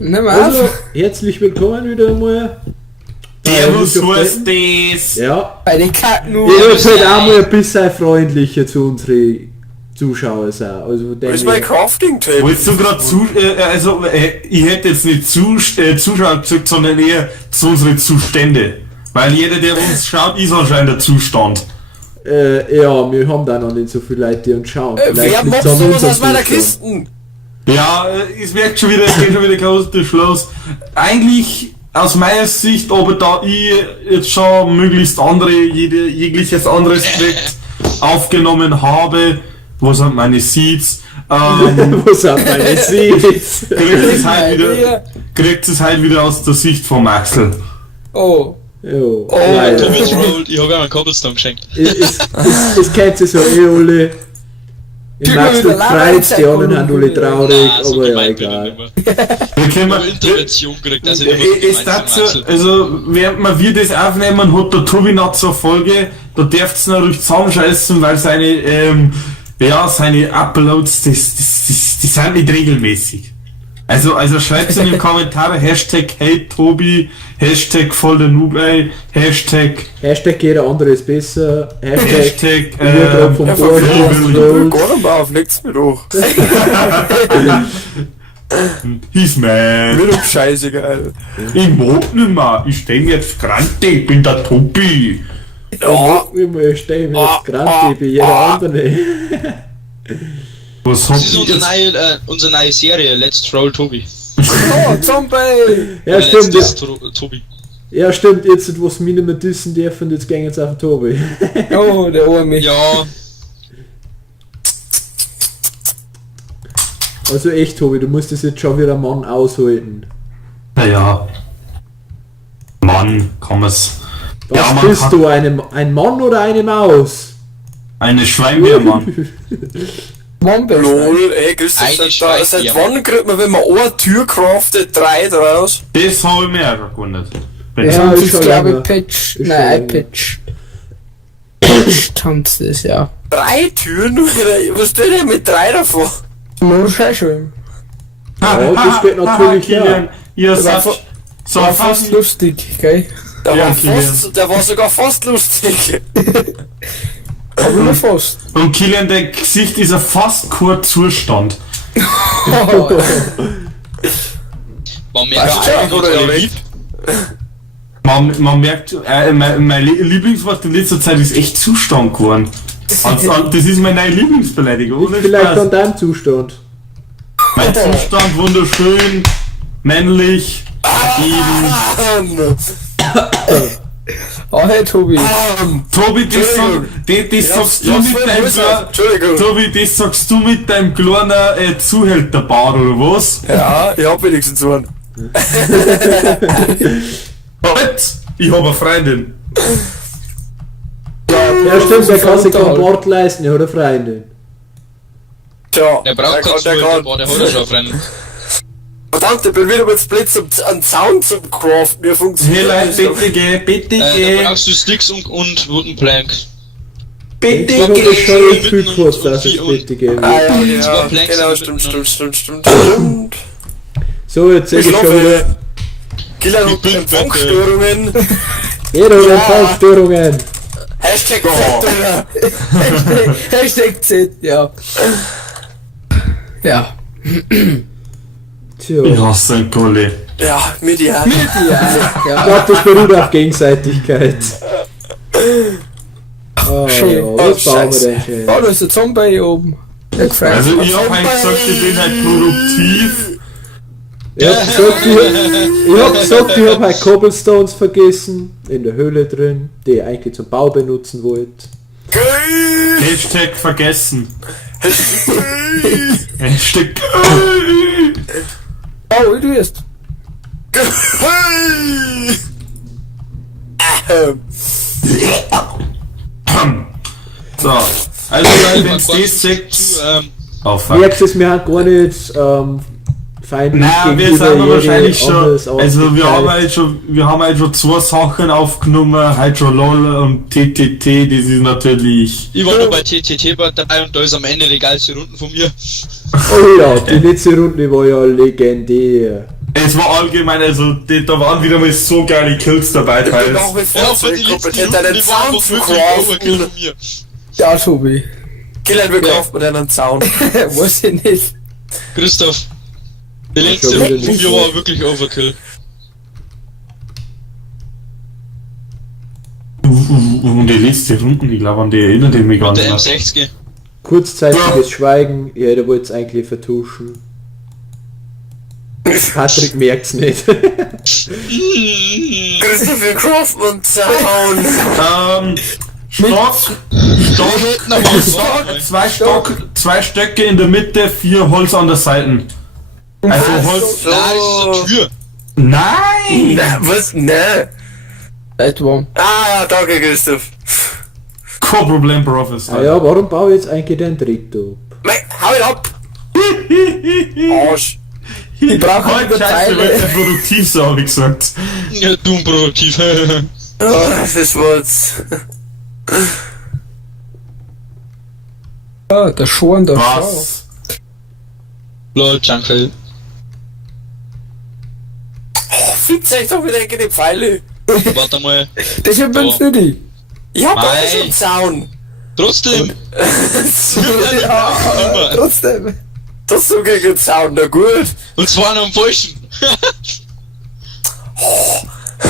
Nimm Also, auf. herzlich willkommen wieder einmal. Servus, was das? Ja, Bei den Kacken. ich muss halt auch mal ein bisschen freundlicher zu unseren Zuschauern sein. Also, Wo ist mein Crafting-Table? Wolltest du gerade ich hätte jetzt nicht Zuschauer gesagt, sondern eher zu unseren Zustände. Weil jeder, der uns schaut, ist anscheinend der Zustand. ja, wir haben da noch nicht so viele Leute, die uns schauen. Wer liegt's mobbt an sowas unserem aus meiner Zustand. Kisten? Ja, es wird schon wieder, es geht schon wieder groß der Schluss. Eigentlich, aus meiner Sicht, aber da ich jetzt schon möglichst jegliches anderes Projekt aufgenommen habe, wo sind meine Seeds, Wo sind meine Seeds? kriegt es halt wieder aus der Sicht von Axel. Oh. Jo, Oh, leider. Thomas Roll, ich habe ja einen Cobblestone geschenkt. Es kennt sich so alle. Ich Gib mag's mir wieder nicht freut, die anderen haben alle traurig, Nein, so aber ja, gemein bin ich egal. nicht mehr. Wir können Aber Intervention gekriegt, also ich nicht es dazu, also während wir das aufnehmen, hat der Tobi noch zur Folge, da dürft's noch ruhig zusammenscheißen, weil seine Uploads, die sind nicht regelmäßig. Also schreibt's in den Kommentaren, Hashtag Hey Tobi, Hashtag voll der Noob, Hashtag Jeder andere ist besser. Hashtag Urlaub vom Ja, Bord. gar nicht mehr auf, legt's mir doch. He's man. Mir doch scheißegal. Ich mag nicht mehr, ich steh mir jetzt Grante, ich bin der Tobi. Ja, Ich stehe mir jetzt gerade wie jeder andere. Was Das habt ist ihr unsere neue Serie, Let's Troll Tobi. Oh, Zombie. Ja, stimmt. Let's Tobi. Ja, stimmt. Jetzt, wo es mich nicht mehr dissen dürfen, jetzt gehen jetzt auf den Tobi. Oh, der Arme. Ja, Also echt, Tobi, du musst das jetzt schon wieder Mann aushalten. Naja. Mann, komm es. Was Ja, man bist kann- du, ein Mann oder eine Maus? Eine Schweinbärmann. Bombe. lol, ey, grüß Eine dich. Seit Schweiß- wann kriegt man, wenn man eine Tür craftet, 3 draus? Das habe ich mir auch gewundert. Ja, Das ist ist schon glaube länger. ich Patch. Ist Nein, schon iPatch. Patch haben sie das, ja. 3 Türen? Was tut ihr mit 3 davon? Nur Scheiße. Ja, das geht natürlich, Kilian, ihr Das war seid so War fast fast... lustig, gell? Der war sogar fast lustig. Aber nur fast. Und Kilian, dein Gesicht ist ein fast kein Zustand. man merkt Ja, schon, oder dass er nicht? liebt. Man merkt, mein Lieblingswort in letzter Zeit ist echt Zustand geworden. Das ist meine neue Lieblingsbeleidigung. Ohne Vielleicht Spaß. an deinem Zustand. Mein Zustand wunderschön, männlich, eben. Oh, hey, Tobi. Tobi, das sagst du mit deinem Entschuldigung. Tobi, das sagst du mit deinem kleinen Zuhälterbart oder was? Ja, ich hab wenigstens so einen. Halt! Ich habe eine Freundin. Ja, stimmt, der kann sich kein Bord leisten, er hat eine Freundin. Tja, Der braucht keinen Zuhälter, der hat ja schon einen Freund. Verdammt, ich bin wieder mit Splits an Sound zum Craften. Mir Hey funktioniert Leute, bitte geh, bitte Da geh. brauchst du Sticks und Wooden Plank. Bitte Ich habe das schon geh. viel gekostet, dass es und- bitte geben Ah wird. ja, Zwei ja, Planks genau, sind stimmt. So, jetzt sag Ich ich schon schlafe. wieder. Killer Ich hat bin Empfangsstörungen. Jeder hat Ja. Empfangsstörungen. Hashtag Oh. Fett, Hashtag Z, ja. Ja. Tja. Ich hasse einen Kolle. Ja, mit ja. Ja, Ich ja. glaube, das beruht auf Gegenseitigkeit. Oh, Schön. ja, was Oh, bauen wir Scheiße. denn schön? Oh, da ist der Zombie hier oben. Der gefällt Also mir. ich hab halt gesagt, ich bin halt produktiv. Ich hab gesagt, ich hab halt Cobblestones vergessen, in der Höhle drin, die ich eigentlich zum Bau benutzen wollte. Geil. Hashtag vergessen. Hashtag Oh, wie du bist. So. Also Leute, wenn's das sagt... Oh fuck. Merkst es mir halt gar nicht feindlich Nein, wir sind aber jede wahrscheinlich schon, anderes also wir haben Artigkeit. halt schon 2 Sachen aufgenommen, halt schon LOL und TTT, das ist natürlich... Ich war nur bei TTT dabei und da ist am Ende die geilste Runden von mir. Oh ja, die letzte Runde war ja legendär. Es war allgemein, also da waren wieder mal so geile Kills dabei, Ich bin teils. auch mit Ja, von den letzten Fahrzeugkompetent Minuten, einen die waren Zaun einfach zu wirklich Overkill craften. von mir. Ja, Tobi. Killen wir craften mit einem Zaun. Weiß ich nicht. Christoph, die letzte schon wieder Runde von nicht mir so. war wirklich Overkill. Und die letzte Runde, ich glaube, an die erinnert ich mich gar Der nicht mehr. M60. Kurzzeitiges Schweigen, jeder wollte es eigentlich vertuschen. Patrick merkt's nicht. Christopher craften und Zaun. Zwei Stöcke in der Mitte, 4 Holz an der Seite. Also Holz. So. Nein, das ist eine Tür. Nein! Na, was? Ne. Etwa. Ah, ja, danke, Christoph. Kein Problem, Profis. Ah ja, warum baue ich jetzt eigentlich den dritten Mei, hau ihn ab! Arsch. Ich brauche Halt, wieder scheiße, Teile. wird produktiv, so hab ich gesagt. Ja, du unproduktiv. Oh, das war's. Ja, der Schorn, der Schorn. Was? Lol, Junkfell. Oh, fickt euch doch wieder gegen die Pfeile. Warte mal. Das ist übrigens nicht ich. Ich hab doch Mei. schon einen Zaun. Trotzdem. Ja, trotzdem. Das ist so gegen den Zaun, na gut. Und zwar noch am falschen.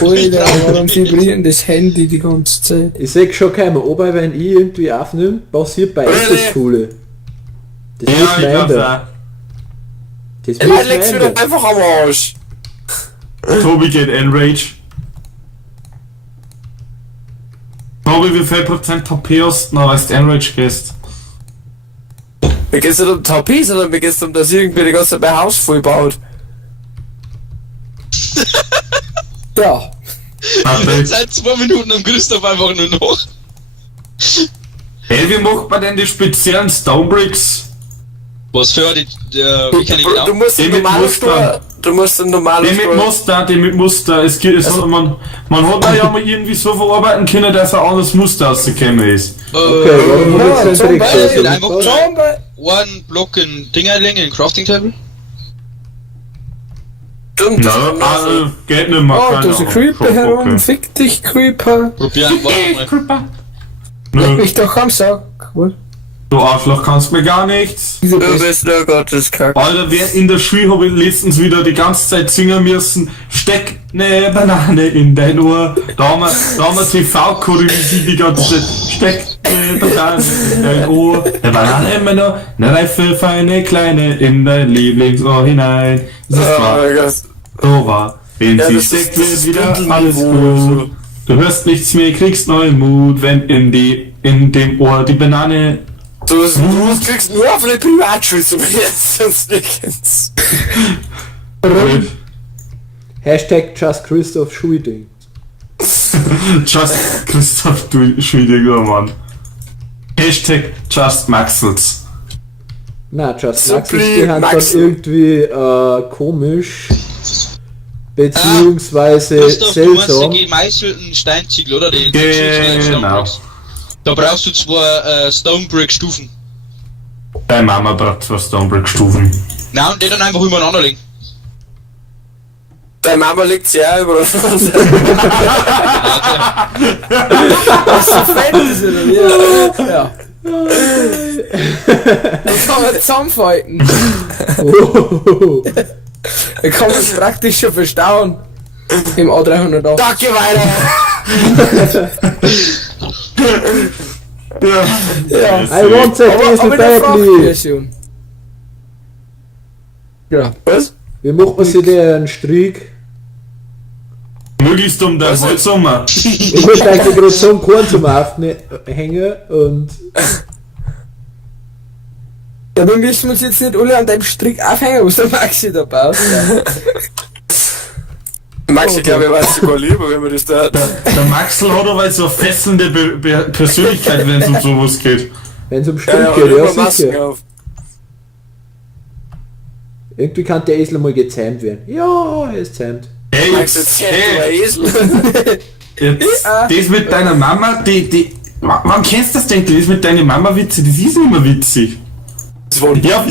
Alter, warum vibriert das Handy die ganze Zeit? Ich sehe schon keinen aber wenn ich irgendwie aufnehme, passiert bei euch das Really? Coole. Das Ja, muss ich man glaub's ändern. auch. Das Ja, muss man leg's wieder ändern. einfach am Arsch. Tobi geht Enrage. Tobi, wie viel Prozent HP hast du noch, als du Enrage gehst? Mir geht's nicht um TP, sondern mir geht's um, dass irgendwie die ganze Zeit mein Haus voll baut. Ja. Patrick. Seit 2 Minuten am Christoph einfach nur noch. Hey, wie macht man denn die speziellen Stonebricks? Was für die, wie kann ich Du genau? musst Die ein mit normales Muster. Tor. Du musst ein normales Die mit Tor. Muster, die mit Muster. Es gibt, man hat ja mal irgendwie so verarbeiten können, dass ein anderes Muster rausgekommen ist. Okay, warum Ja, habe ich zum jetzt Beispiel einfach einen Schauen wir. Einen Block in Dingerlänge in Crafting Table. Stimmt, das Na, ist also, geht nicht mehr. Oh, keine da ist ein Ahnung. Creeper Schon, herum. okay. Fick dich, Creeper. Probieren, warte mal. Creeper. Leg Nö, mich doch am Sack. Cool. du Arschloch kannst mir gar nichts. Wieso Du bist bist nur Gotteskack. Alter, in der Schule habe ich letztens wieder die ganze Zeit singen müssen, steck ne Banane in dein Ohr. Da haben wir TV-Choreografie die ganze Zeit, steck ne Banane in dein Ohr. Ne Banane immer noch, ne reife, feine, kleine, in dein Lieblingsohr hinein. Das ist Oh wahr, mein Gott. so wahr. Wenn Ja, sie das steckt, ist- das wird ist wieder alles Dunkelniveau. gut. Du hörst nichts mehr, kriegst neuen Mut, wenn in dem Ohr die Banane. Du kriegst nur auf eine Privatschule zum jetzt, sonst nirgends. Hashtag Just Christoph Schulding. Just Christoph, du schwieriger Mann. Hashtag Just Maxels. Na, Just So Maxis, die blieb haben dann Maxl. irgendwie komisch beziehungsweise Christoph, du meinst seltsam. die gemeißelten Steinziegel, oder? Die Genau. Stonebricks. Da brauchst du 2 Stonebrick-Stufen. Deine Mama braucht 2 Stonebrick-Stufen. Na, und die dann einfach übereinander legen. Deine Mama liegt sehr über das Ja. Ich kann man zusammenfalten. Oh. Ich kann man praktisch schon verstauen. Im A308. Danke weiter! Ja. I want that Aber diesel in der badly. Frachtversion. Ja. Was? Wie macht man sich den Strick? Möglichst um den Holzsommer. Ich wollte eigentlich gerade so einen Korn zum Aufhängen und Ja, dann müssen wir uns jetzt nicht alle an deinem Strick aufhängen, was der Maxi da baut. Maxi, glaube ich, weiß sogar lieber, wenn man das da hat. Der Maxl hat aber so eine fesselnde Persönlichkeit, wenn es um sowas geht. wenn es um Ja, Strick ja, geht, immer ja Masken sicher. auf. Irgendwie kann der Esel mal gezähmt werden. Ja, er ist zähmt. Hey, Maxi, jetzt kennt du hey, ein Esel. jetzt, das mit deiner Mama, wann kennst du das denn? Das mit deiner Mama witzig, das ist immer witzig. Das war Ja,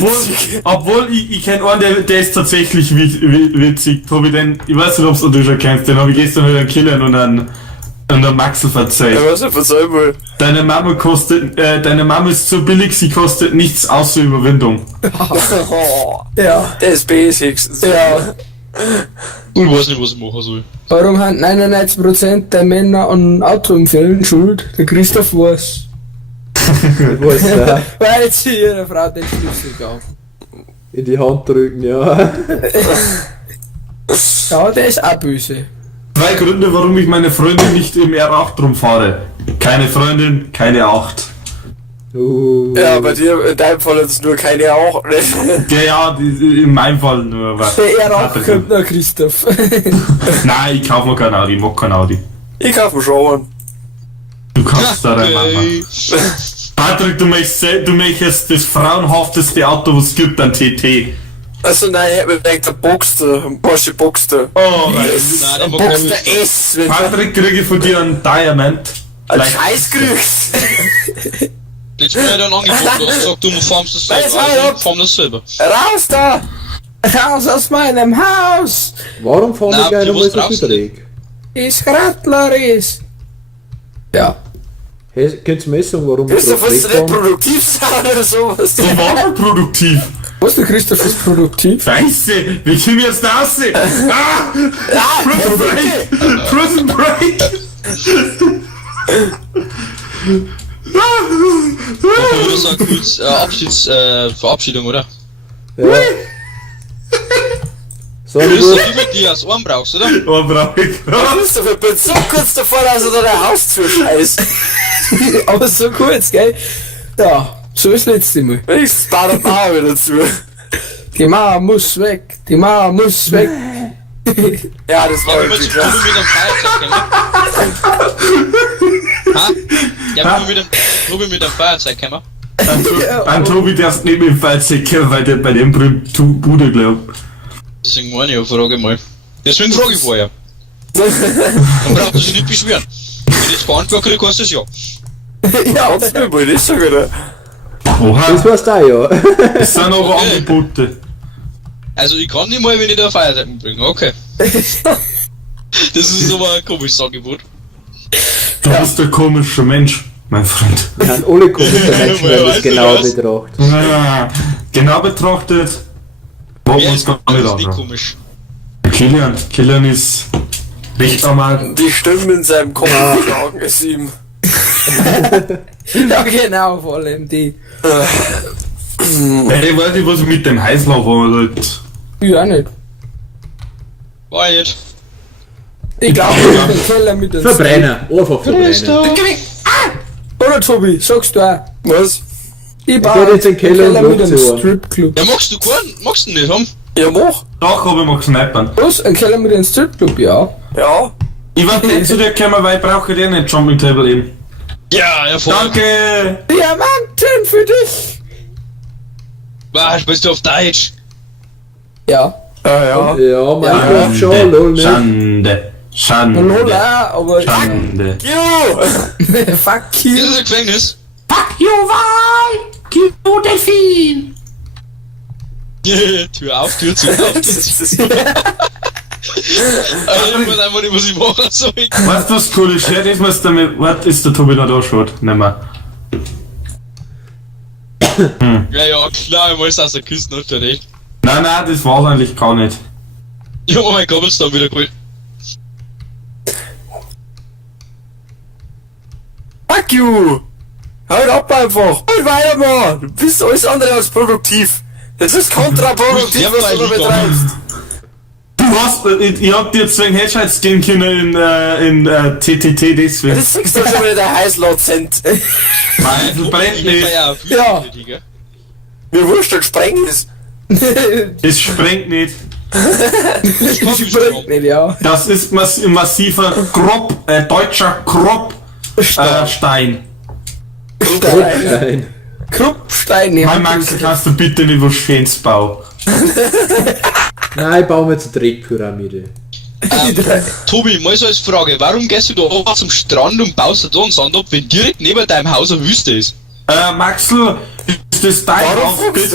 obwohl ich kenne einen, der ist tatsächlich witzig. Tobi, ich weiß nicht, ob du schon kennst, den habe ich gestern mit einem Killern und einem Maxel verzeiht. Ja, was ich verzeihen will. Deine Mama ist so billig, sie kostet nichts außer Überwindung. Ja. Der ist Basics. Ja. Ich weiß nicht, was ich machen soll. Warum haben 99% der Männer an Autounfällen schuld? Der Christoph weiß. Ich weiß, ja. Weil sie ihrer Frau den Schlüssel gab. In die Hand drücken, ja. Ja, der ist auch böse. 2 Gründe, warum ich meine Freundin nicht im R8 rumfahre. Keine Freundin, keine 8. Ja, bei dir, in deinem Fall ist nur keine auch. Ja, in meinem Fall nur. Aber Der R8 kommt noch Christoph. Nein, ich kaufe mir kein Audi, ich mag kein Audi. Ich kauf mir schon einen. Du kannst da rein machen. Okay. Patrick, du möchtest das frauenhafteste Auto, was es gibt, ein TT. Also nein, ich hab mir gedacht, der Boxster, ein Porsche Boxster. Oh, Nein, der Ein mag keinen Boxster S, wenn du Patrick, kriege von dir einen Diamond. einen Vielleicht- Scheiß kriegst. Jetzt bin ich dann angeboten, du hast gesagt, du farmst das Weiß selber. ich Also, nicht. farm das selber. Raus da! Raus aus meinem Haus! Warum fahren Nein, wir gerne die mal muss so viel draußen. Dreck? Ich Rattler ist. Ja. Hey, könnt ihr mir sagen, warum wir Christoph, drauf willst du nicht fahren? produktiv sein oder sowas? So war er produktiv. Was, der Christoph ist produktiv? Scheiße, wie kommen wir jetzt raus? Ah! Prison Break! Prison Break! Ich würde sagen, kurz Verabschiedung, oder? Ja. So, Du gut. bist du mit dir als Ohren brauchst, oder? Oh, brauch ich. Christoph, ich bin so kurz davor, dass er dein Haus zuscheißt. Aber so kurz, gell? Ja, so ist das letzte Mal. Ich baue der Mauer wieder zu. Die Mauer muss weg, die Mauer muss weg. Ja, das war Ja, wenn wir irgendwie zu Tobi krass. mit einem Feuerzeug kommen. Ha? Ja, wenn wir mit einem Feuerzeug kommen. An Tobi darfst nicht mit dem Fallzeug kommen, weil der bei dem brennt Bude glaubt. Deswegen meine ich, frage mal. Deswegen frage ich vorher. Dann braucht er sich nicht beschweren. Wenn ich jetzt beantwortet kriege, heißt das ja. Ja, Kannst du mir mal nicht sagen, oder? Oha, Das war's da, ja. das sind aber Okay. Angebote. Also ich kann nicht mal, wenn ich da Feuerzeug mitbringe. Okay. Das ist aber ein komisches Angebot. Du bist ein komischer Mensch, mein Freund. Wir haben alle komische Menschen, wenn man das Weißt du genau was? betrachtet. Ja, genau betrachtet, wollen wir Wer uns ist gar nicht nicht anschauen. komisch? Kilian ist recht normal. Die Stimmen in seinem Kopf schlagen es ihm. ja genau, vor allem die. Ich weiß nicht, was ich mit dem Heißlauf war. Ich auch nicht. War ich nicht. Ich glaube, den Keller mit uns. Verbrenner, einfach verbrennen. Oder Tobi, sagst du auch? Was? Ich geht jetzt in den Keller und mit lockt einem sie an. Stripclub. Ja, magst du nicht haben? Ja, mach. Doch, aber ich mag snipern. Was? Ein Keller mit einem Stripclub, ja. Ja. Ich werde nicht zu dir kommen, weil ich brauche dir nicht Jumping Table eben. Ja, Erfolg. Danke! Diamanten für dich! Was, bist du auf Deutsch? Ja. Ja. Ja, Minecraft schon, lol, ne? Schande. Schande. Null auch, aber. Schande. Jo! Fuck Das you! ist ein Gefängnis. Fuck you, Wal! You Delfin! Tür auf, Tür zu, auf, Tür zu. Also, ich weiß einfach nicht, was ich machen soll. Weißt du, was cool ist? Ja, das muss damit. Was ist der Tobi noch da schaut? Nicht mehr. Ja, klar, ich muss aus der Küste noch recht. Nein, das war's eigentlich gar nicht. Ich hab mein Cobblestone wieder geholt. Fuck you! Halt ab einfach! Halt weiter, Mann! Du bist alles andere als produktiv. Das ist kontraproduktiv, was du da betreibst. Du hast. Ich hab dir deswegen Headshots gehen können in TTT deswegen. Das siehst du schon, wenn der Heißlot sind. Nein, das brennt nicht. Ja. Mir wurscht, dann sprengen es. Es sprengt nicht. Springt nicht, ja. Das ist massiver deutscher Stein. Nein. Kruppstein, ja. Mein Max, kannst du bitte nicht was Schönes bauen? Nein, ich baue mir jetzt eine Dreckpyramide. Tobi, mal so als Frage, warum gehst du da oben zum Strand und baust da einen Sand ab, wenn direkt neben deinem Haus eine Wüste ist? Maxl, ist das dein Warum Haus?